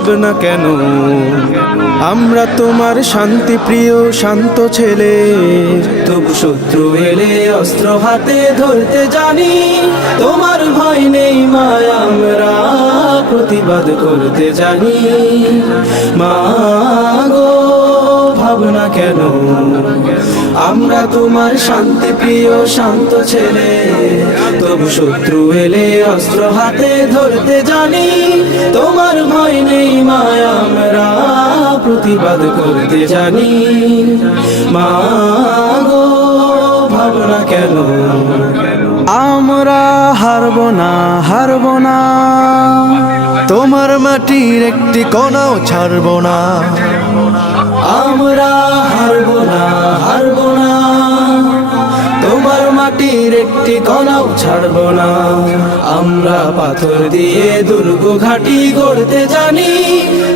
ভাবনা কেন? আমরা তোমার শান্তি প্রিয় শান্ত ছেলে, তবু শত্রু এলে অস্ত্র হাতে ধরতে জানি। তোমার ভয় নেই মা, আমরা প্রতিবাদ করতে জানি। মা গো ভাবনা কেন? আমরা তোমার শান্তি প্রিয় শান্ত ছেলে, তবু শত্রু এলে অস্ত্র হাতে ধরতে জানি। তোমার ভয় নেই মা, আমরা প্রতিবাদ করতে জানি। মা গো ভাবনা কেন? আমরা হারবো না, হারবো না, তোমার মাটির একটি কণাও ছাড়বো না। আমরা হারবো না, হারবো না, তোমার মাটির একটি কণাও ছাড়বো না। আমরা পাথর দিয়ে দুর্গ ঘাটি গড়তে জানি।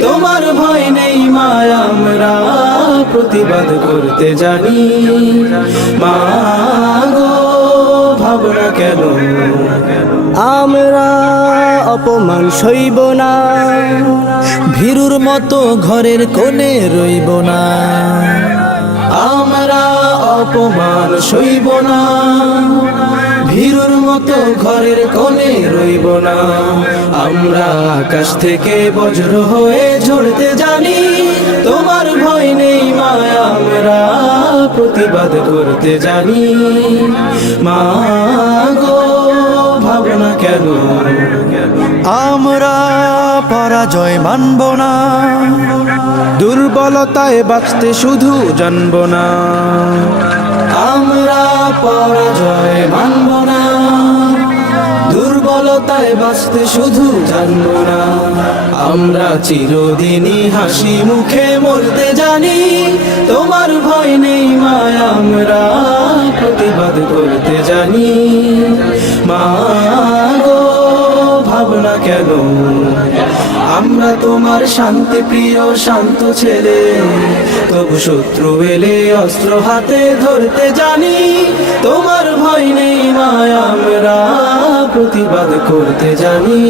তোমার ভয় নেই মা, আমরা প্রতিবাদ করতে জানি। মা গো ভাবনা কেন? আমরা অপমান সইব না, ভীরুর মতো ঘরের কোণে রইব না। আমরা অপমান সইব না, ভীরুর মতো ঘরের কোণে রইব না। আমরা আকাশ থেকে বজ্র হয়ে ঝরতে জানি। তোমার ভয় নেই মা, আমরা প্রতিবাদ করতে জানি। মা গো ভাবনা কেন? আমরা পরাজয় মানব না, দুর্বলতায় বাঁচতে শুধু জানব না। আমরা পরাজয় মানব না, দুর্বলতায় বাঁচতে শুধু জানব না। আমরা চিরদিনই হাসি মুখে মরতে জানি। তোমার ভয় নেই মা, আমরা প্রতিবাদ করতে জানি। মা গো ভাবনা কেন? আমরা তোমার শান্তি প্রিয় শান্ত ছেলে, তবু শত্রু এলে অস্ত্র হাতে ধরতে জানি। তোমার ভয় নেই মা, আমরা প্রতিবাদ করতে জানি।